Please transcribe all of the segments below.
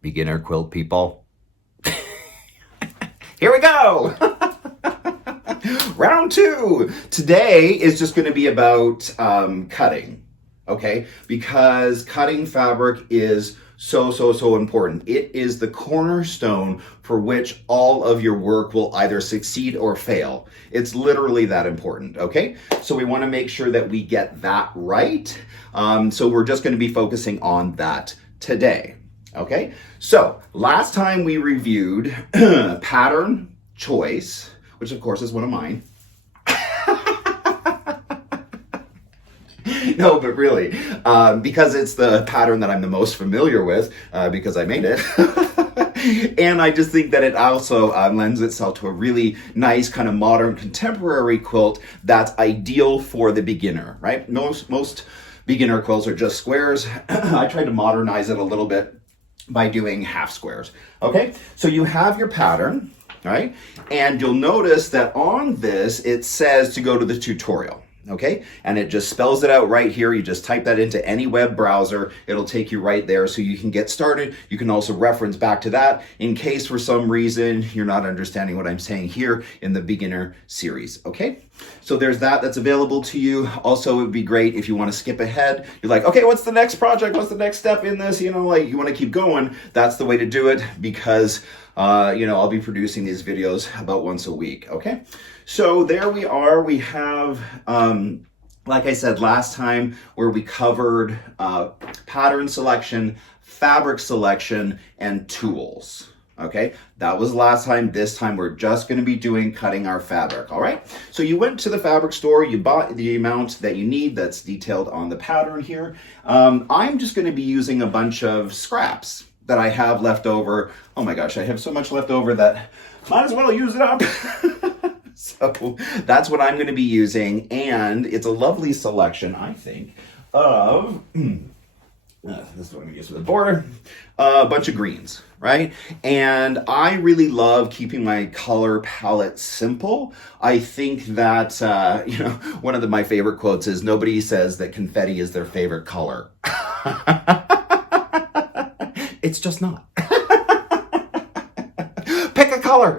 Beginner quilt people. Here we go. Round two. Today is just going to be about cutting, okay? Because cutting fabric is so important. It is the cornerstone for which all of your work will either succeed or fail. It's literally that important, okay? So we want to make sure that we get that right. So we're just going to be focusing on that today. Okay, so last time we reviewed pattern choice, which of course is one of mine. No, but really, because it's the pattern that I'm the most familiar with, because I made it. And I just think that it also lends itself to a really nice kind of modern contemporary quilt that's ideal for the beginner, right? Most beginner quilts are just squares. I tried to modernize it a little bit by doing half squares. Okay, so you have your pattern, right? And you'll notice that on this, it says to go to the tutorial, okay? And it just spells it out right here. You just type that into any web browser. It'll take you right there so you can get started. You can also reference back to that in case for some reason you're not understanding what I'm saying here in the beginner series, okay? So there's that's available to you. Also, it would be great if you want to skip ahead. You're like, okay, what's the next project? What's the next step in this? You know, like you want to keep going. That's the way to do it because, I'll be producing these videos about once a week, okay? So there we are. We have, like I said last time, where we covered pattern selection, fabric selection, and tools. Okay, that was last time. This time we're just going to be doing cutting our fabric. All right, so you went to the fabric store, you bought the amount that you need that's detailed on the pattern here. I'm just going to be using a bunch of scraps that I have left over. Oh my gosh, I have so much left over that might as well use it up. So that's what I'm going to be using, and it's a lovely selection, I think, of this is what I'm going to use for the border, a bunch of greens, right? And I really love keeping my color palette simple. I think that, one of my favorite quotes is, nobody says that confetti is their favorite color. It's just not. Pick a color.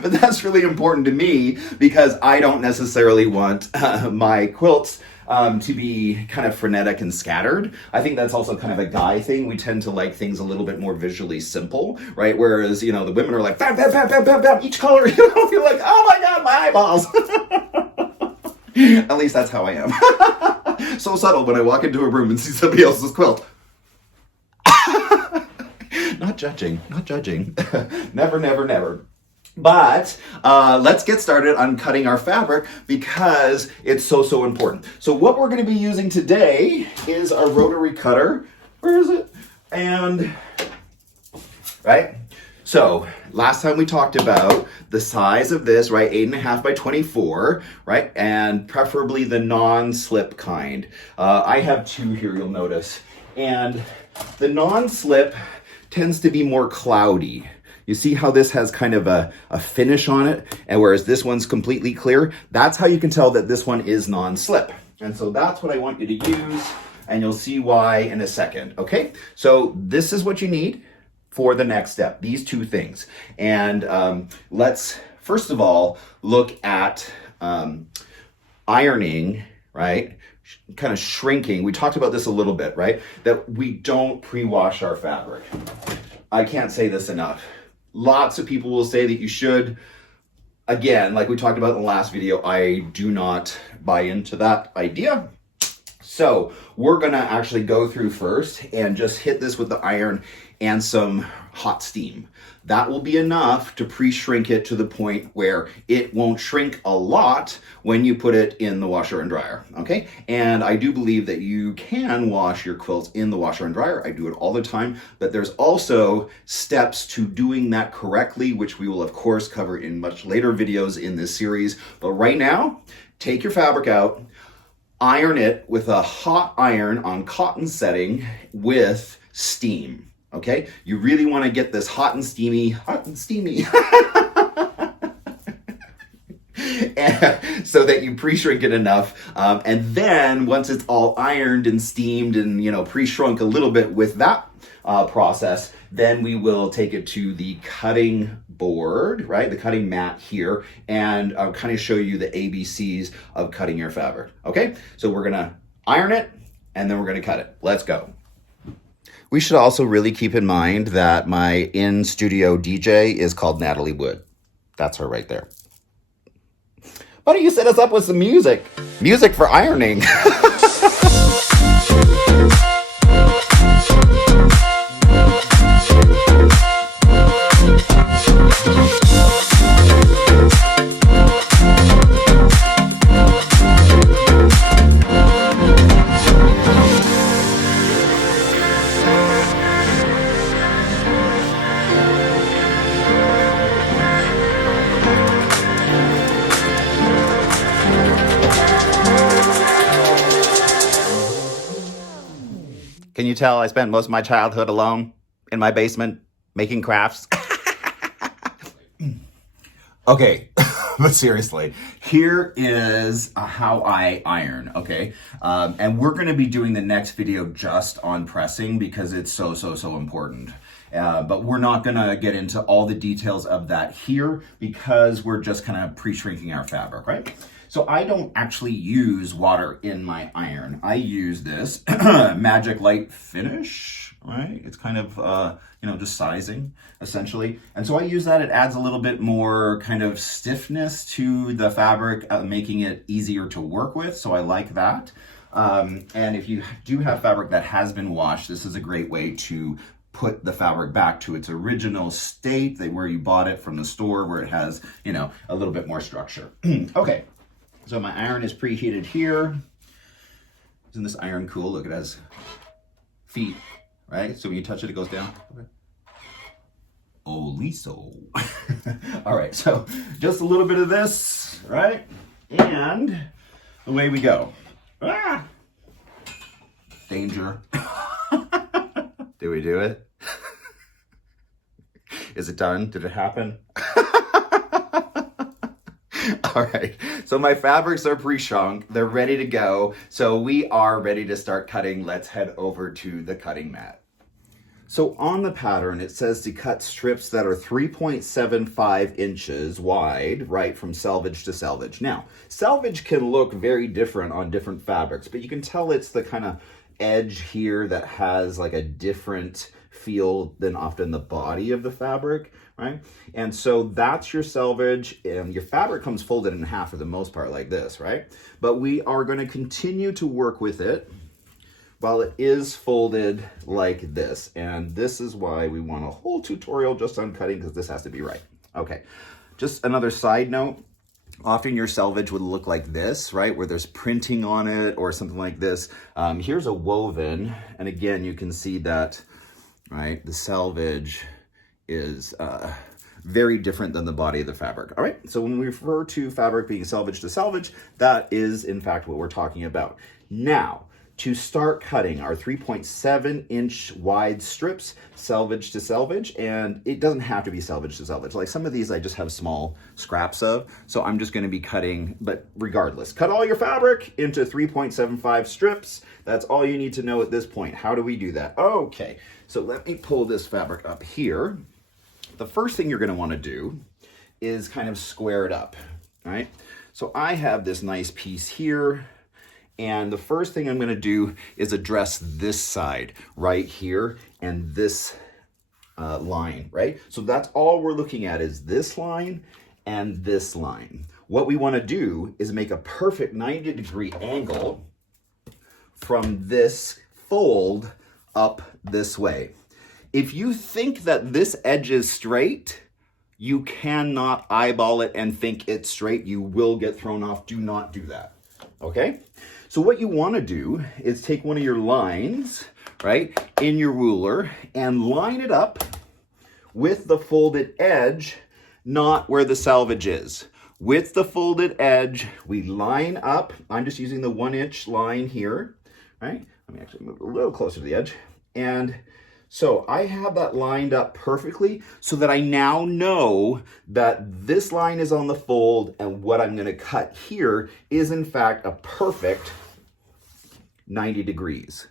But that's really important to me because I don't necessarily want my quilts to be kind of frenetic and scattered. I think that's also kind of a guy thing. We tend to like things a little bit more visually simple, right? Whereas, the women are like, bam, bam, bam, bam, bam, bam, each color, you're like, oh my God, my eyeballs. At least that's how I am. So subtle when I walk into a room and see somebody else's quilt. Not judging. Never. But let's get started on cutting our fabric because it's so important. So what we're going to be using today is our rotary cutter. Where is it? And, right? So last time we talked about the size of this, right? 8.5 by 24, right? And preferably the non-slip kind. I have two here, you'll notice. And the non-slip tends to be more cloudy. You see how this has kind of a finish on it, and whereas this one's completely clear, that's how you can tell that this one is non-slip. And so that's what I want you to use, and you'll see why in a second, okay? So this is what you need for the next step, these two things. And let's, first of all, look at ironing, right? Kind of shrinking. We talked about this a little bit, right? That we don't pre-wash our fabric. I can't say this enough. Lots of people will say that you should. Again, like we talked about in the last video, I do not buy into that idea. So we're gonna actually go through first and just hit this with the iron and some hot steam. That will be enough to pre-shrink it to the point where it won't shrink a lot when you put it in the washer and dryer, okay? And I do believe that you can wash your quilts in the washer and dryer. I do it all the time, but there's also steps to doing that correctly, which we will of course cover in much later videos in this series. But right now, take your fabric out, iron it with a hot iron on cotton setting with steam. Okay, you really want to get this hot and steamy. And so that you pre-shrink it enough. And then once it's all ironed and steamed and, pre-shrunk a little bit with that process, then we will take it to the cutting board, right? The cutting mat here, and I'll kind of show you the ABCs of cutting your fabric. Okay, so we're gonna iron it and then we're gonna cut it. Let's go. We should also really keep in mind that my in-studio DJ is called Natalie Wood. That's her right there. Why don't you set us up with some music? Music for ironing. Can you tell I spent most of my childhood alone in my basement making crafts? Okay, but seriously, here is how I iron, okay? And we're gonna be doing the next video just on pressing because it's so important. But we're not gonna get into all the details of that here because we're just kind of pre-shrinking our fabric, right? So I don't actually use water in my iron. I use this Magic Light Finish, right? It's kind of, just sizing, essentially. And so I use that. It adds a little bit more kind of stiffness to the fabric, making it easier to work with. So I like that. And if you do have fabric that has been washed, this is a great way to put the fabric back to its original state, where you bought it from the store, where it has, a little bit more structure. Okay. So my iron is preheated here. Isn't this iron cool? Look, it has feet, right? So when you touch it, it goes down. Okay. Oh, liso. All right, so just a little bit of this, right? And away we go. Ah! Danger. Did we do it? Is it done? Did it happen? All right, so my fabrics are pre-shrunk. They're ready to go. So we are ready to start cutting. Let's head over to the cutting mat. So on the pattern, it says to cut strips that are 3.75 inches wide, right, from selvage to selvage. Now, selvage can look very different on different fabrics, but you can tell it's the kind of edge here that has like a different feel than often the body of the fabric, right? And so that's your selvage, and your fabric comes folded in half for the most part like this, right? But we are going to continue to work with it while it is folded like this. And this is why we want a whole tutorial just on cutting, because this has to be right. Okay, just another side note. Often your selvage would look like this, right? Where there's printing on it or something like this. Here's a woven, and again, you can see that, right? The selvage is very different than the body of the fabric. All right, so when we refer to fabric being selvage to selvage, that is in fact what we're talking about. Now, to start cutting our 3.7 inch wide strips, selvage to selvage, and it doesn't have to be selvage to selvage. Like some of these I just have small scraps of, so I'm just gonna be cutting, but regardless, cut all your fabric into 3.75 strips. That's all you need to know at this point. How do we do that? Okay, so let me pull this fabric up here. The first thing you're gonna wanna do is kind of square it up, right? So I have this nice piece here, and the first thing I'm gonna do is address this side right here and this line, right? So that's all we're looking at is this line and this line. What we wanna do is make a perfect 90-degree angle from this fold up this way. If you think that this edge is straight, you cannot eyeball it and think it's straight. You will get thrown off. Do not do that, okay? So what you want to do is take one of your lines, right, in your ruler and line it up with the folded edge, not where the selvage is. With the folded edge, we line up. I'm just using the 1 inch line here, right? Let me actually move a little closer to the edge. And So I have that lined up perfectly so that I now know that this line is on the fold and what I'm gonna cut here is in fact a perfect 90 degrees.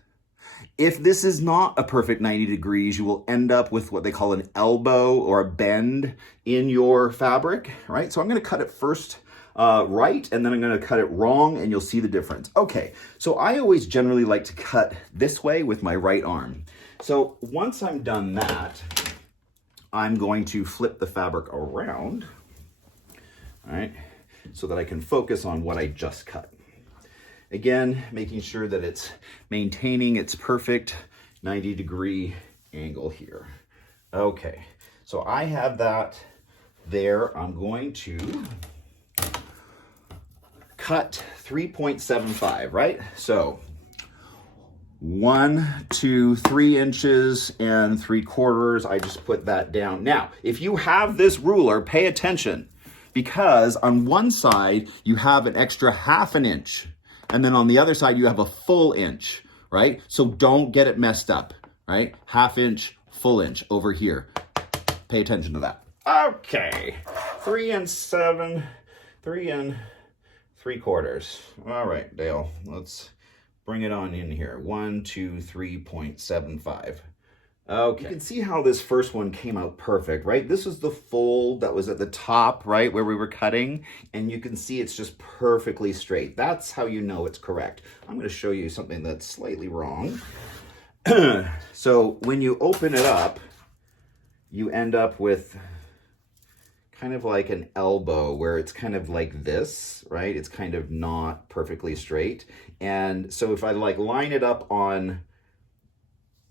If this is not a perfect 90 degrees, you will end up with what they call an elbow or a bend in your fabric, right? So I'm gonna cut it first right, and then I'm gonna cut it wrong, and you'll see the difference. Okay, so I always generally like to cut this way with my right arm. So once I'm done that, I'm going to flip the fabric around, all right, so that I can focus on what I just cut. Again, making sure that it's maintaining its perfect 90-degree angle here. Okay, so I have that there. I'm going to cut 3.75, right? So 1, 2, 3 inches and 3/4. I just put that down. Now, if you have this ruler, pay attention, because on one side you have an extra 1/2 inch, and then on the other side you have a full inch, right? So don't get it messed up, right? 1/2 inch, full inch over here. Pay attention to that. Okay, 3 and 7, 3 and 3/4. All right, Dale, let's bring it on in here. 1, 2, 3.75. Okay. You can see how this first one came out perfect, right? This is the fold that was at the top, right, where we were cutting, and you can see it's just perfectly straight. That's how you know it's correct. I'm going to show you something that's slightly wrong. So when you open it up, you end up with kind of like an elbow where it's kind of like this, right? It's kind of not perfectly straight. And so if I like line it up on,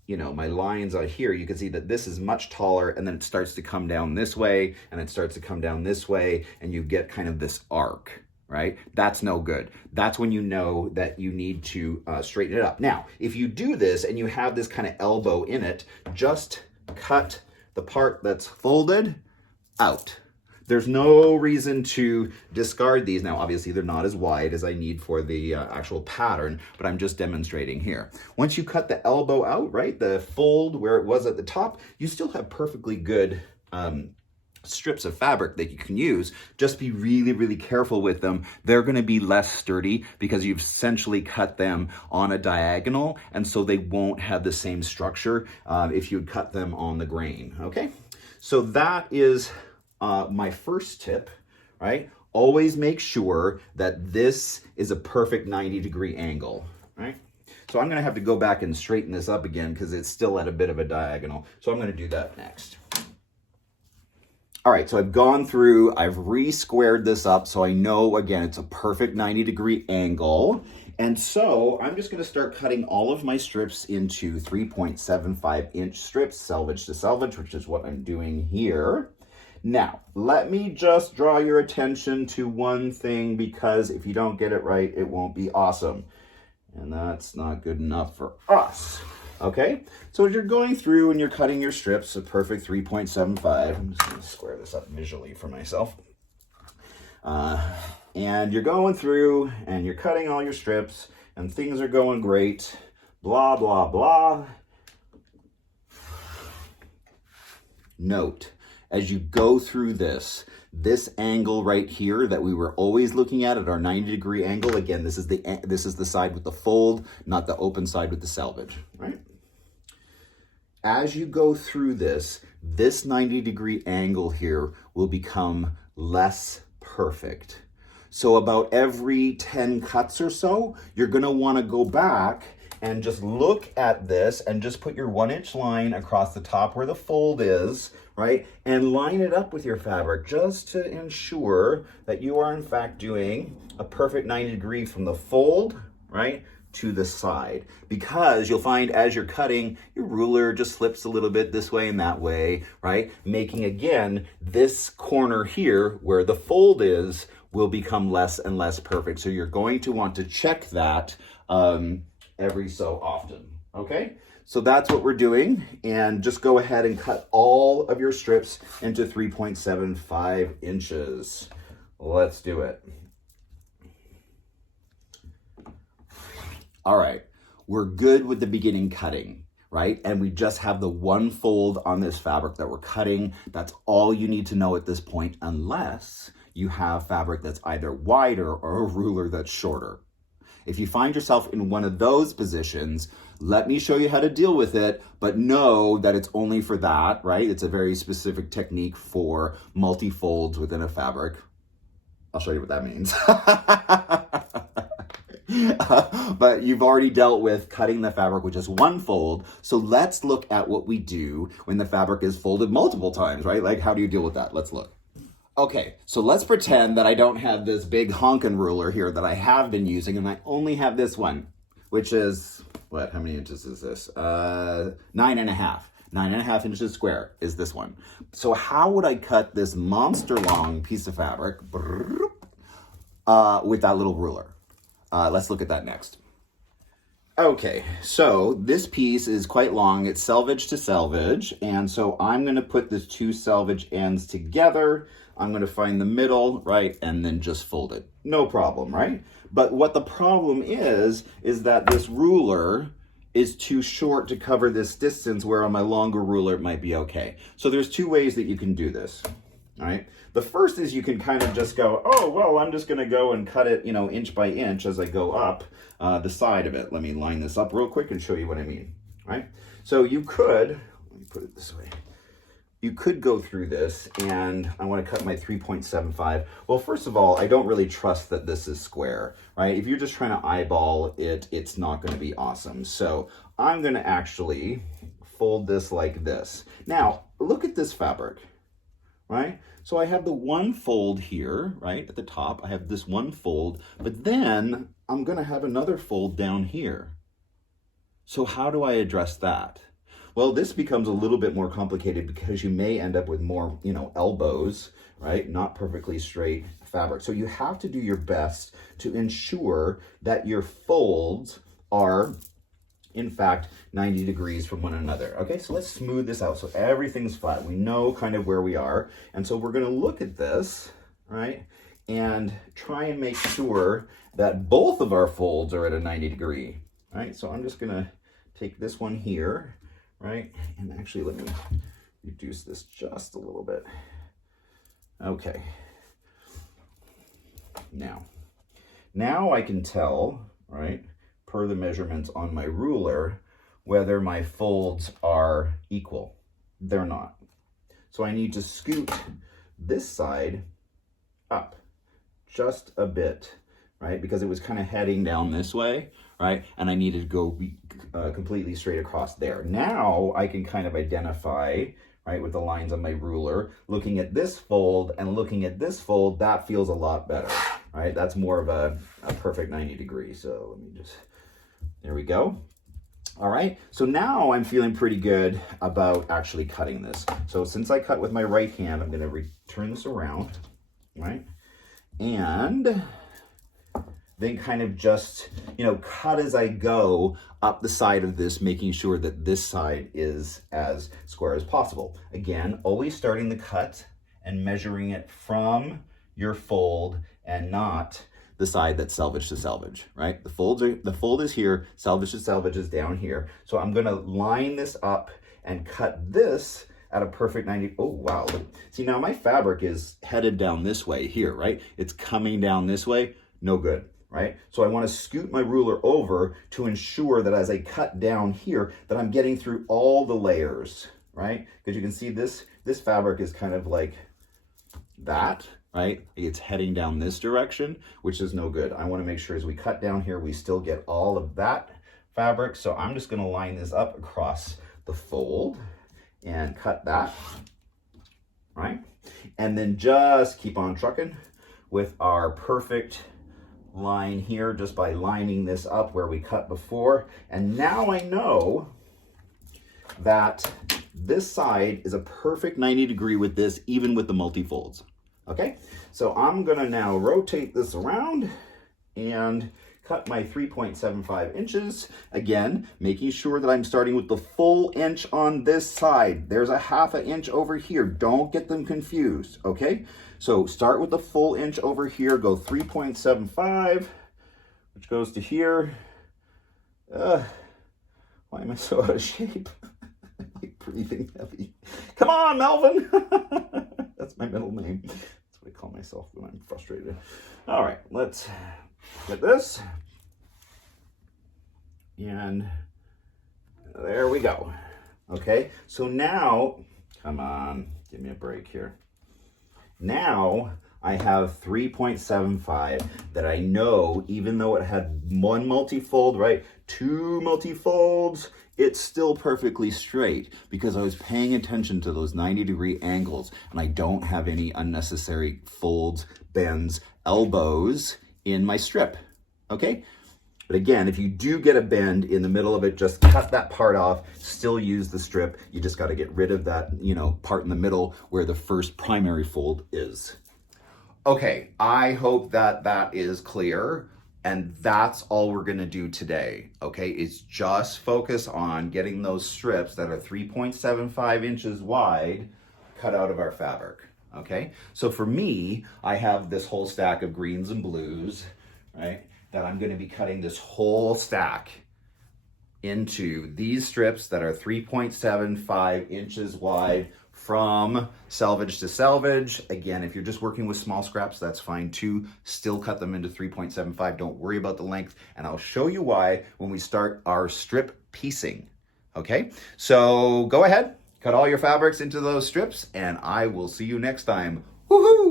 you know, my lines out here, you can see that this is much taller, and then it starts to come down this way, and it starts to come down this way, and you get kind of this arc, right? That's no good. That's when you know that you need to straighten it up. Now, if you do this and you have this kind of elbow in it, just cut the part that's folded out. There's no reason to discard these. Now, obviously, they're not as wide as I need for the actual pattern, but I'm just demonstrating here. Once you cut the elbow out, right, the fold where it was at the top, you still have perfectly good strips of fabric that you can use. Just be really, really careful with them. They're going to be less sturdy because you've essentially cut them on a diagonal, and so they won't have the same structure if you'd cut them on the grain, okay? So that is my first tip, right? Always make sure that this is a perfect 90-degree angle, right? So I'm gonna have to go back and straighten this up again because it's still at a bit of a diagonal. So I'm gonna do that next. All right, so I've gone through, I've re-squared this up so I know, again, it's a perfect 90-degree angle. And so I'm just gonna start cutting all of my strips into 3.75-inch strips, selvage to selvage, which is what I'm doing here. Now, let me just draw your attention to one thing, because if you don't get it right, it won't be awesome. And that's not good enough for us. Okay, so as you're going through and you're cutting your strips, a perfect 3.75, I'm just gonna square this up visually for myself. And you're going through and you're cutting all your strips and things are going great, blah, blah, blah. Note, as you go through this angle right here that we were always looking at our 90-degree angle, again, this is the side with the fold, not the open side with the selvage, right? As you go through this 90-degree angle here will become less perfect. So about every 10 cuts or so, you're gonna wanna go back and just look at this and just put your 1-inch line across the top where the fold is, right? And line it up with your fabric just to ensure that you are in fact doing a perfect 90-degree from the fold, right, to the side. Because you'll find as you're cutting, your ruler just slips a little bit this way and that way, right? Making, again, this corner here where the fold is will become less and less perfect. So you're going to want to check that every so often, okay? So that's what we're doing, and just go ahead and cut all of your strips into 3.75 inches. Let's do it. All right, we're good with the beginning cutting. right? And we just have the one fold on this fabric that we're cutting. That's all you need to know at this point, unless you have fabric that's either wider or a ruler that's shorter. If you find yourself in one of those positions, let me show you how to deal with it, but know that it's only for that, right? It's a very specific technique for multi-folds within a fabric. I'll show you what that means. But you've already dealt with cutting the fabric with just one fold. So let's look at what we do when the fabric is folded multiple times, right? Like, how do you deal with that? Let's look. Okay, so let's pretend that I don't have this big honkin' ruler here that I have been using, and I only have this one, which is, what, how many inches is this? 9.5. 9.5 inches square is this one. So how would I cut this monster long piece of fabric with that little ruler? Let's look at that next. Okay, so this piece is quite long. It's selvage to selvage, and so I'm going to put this two selvage ends together. I'm going to find the middle, right, and then just fold it. No problem, right? But what the problem is that this ruler is too short to cover this distance, where on my longer ruler it might be okay. So there's two ways that you can do this. All right. The first is you can kind of just go, oh, well, I'm just going to go and cut it, inch by inch as I go up the side of it. Let me line this up real quick and show you what I mean. All right. So you could, let me put it this way. You could go through this, and I want to cut my 3.75. Well, first of all, I don't really trust that this is square, right? If you're just trying to eyeball it, it's not going to be awesome. So I'm going to actually fold this like this. Now, look at this fabric. Right? So I have the one fold here, right, at the top. I have this one fold, but then I'm going to have another fold down here. So how do I address that? Well, this becomes a little bit more complicated because you may end up with more, elbows, right? Not perfectly straight fabric. So you have to do your best to ensure that your folds are, in fact, 90 degrees from one another. Okay, so let's smooth this out so everything's flat. We know kind of where we are. And so we're going to look at this, right, and try and make sure that both of our folds are at a 90 degree. All right, so I'm just going to take this one here, right, and actually let me reduce this just a little bit. Okay. Now I can tell, right, per the measurements on my ruler, whether my folds are equal. They're not. So I need to scoot this side up just a bit, right? Because it was kind of heading down this way, right? And I needed to go completely straight across there. Now I can kind of identify, right, with the lines on my ruler, looking at this fold and looking at this fold, that feels a lot better, right? That's more of a perfect 90 degrees. So let me just, there we go. All right, so now I'm feeling pretty good about actually cutting this. So since I cut with my right hand, I'm going to turn this around, right? And then kind of just, cut as I go up the side of this, making sure that this side is as square as possible. Again, always starting the cut and measuring it from your fold and not the side that's selvage to selvage, right? The fold is here, selvage to selvage is down here. So I'm gonna line this up and cut this at a perfect 90. Oh, wow. See, now my fabric is headed down this way here, right? It's coming down this way, no good, right? So I wanna scoot my ruler over to ensure that as I cut down here, that I'm getting through all the layers, right? Because you can see this fabric is kind of like that, right? It's heading down this direction, which is no good. I want to make sure as we cut down here, we still get all of that fabric. So I'm just going to line this up across the fold and cut that, right? And then just keep on trucking with our perfect line here, just by lining this up where we cut before. And now I know that this side is a perfect 90 degree with this, even with the multi-folds. Okay, so I'm gonna now rotate this around and cut my 3.75 inches. Again, making sure that I'm starting with the full inch on this side. There's a half an inch over here. Don't get them confused, okay? So start with the full inch over here, go 3.75, which goes to here. Why am am I so out of shape? I'm like breathing heavy. Come on, Melvin. That's my middle name. That's what I call myself when I'm frustrated. All right, let's get this. And there we go. Okay, so now, come on, give me a break here. Now I have 3.75 that I know, even though it had one multifold, right, two multifolds, it's still perfectly straight because I was paying attention to those 90-degree angles and I don't have any unnecessary folds, bends, elbows in my strip, okay? But again, if you do get a bend in the middle of it, just cut that part off, still use the strip. You just got to get rid of that, part in the middle where the first primary fold is. Okay, I hope that that is clear. And that's all we're gonna do today, okay? Is just focus on getting those strips that are 3.75 inches wide cut out of our fabric, okay? So for me, I have this whole stack of greens and blues, right? That I'm going to be cutting this whole stack into these strips that are 3.75 inches wide from selvage to selvage. Again, if you're just working with small scraps, that's fine too. Still cut them into 3.75. Don't worry about the length. And I'll show you why when we start our strip piecing. Okay, so go ahead, cut all your fabrics into those strips, and I will see you next time. Woohoo!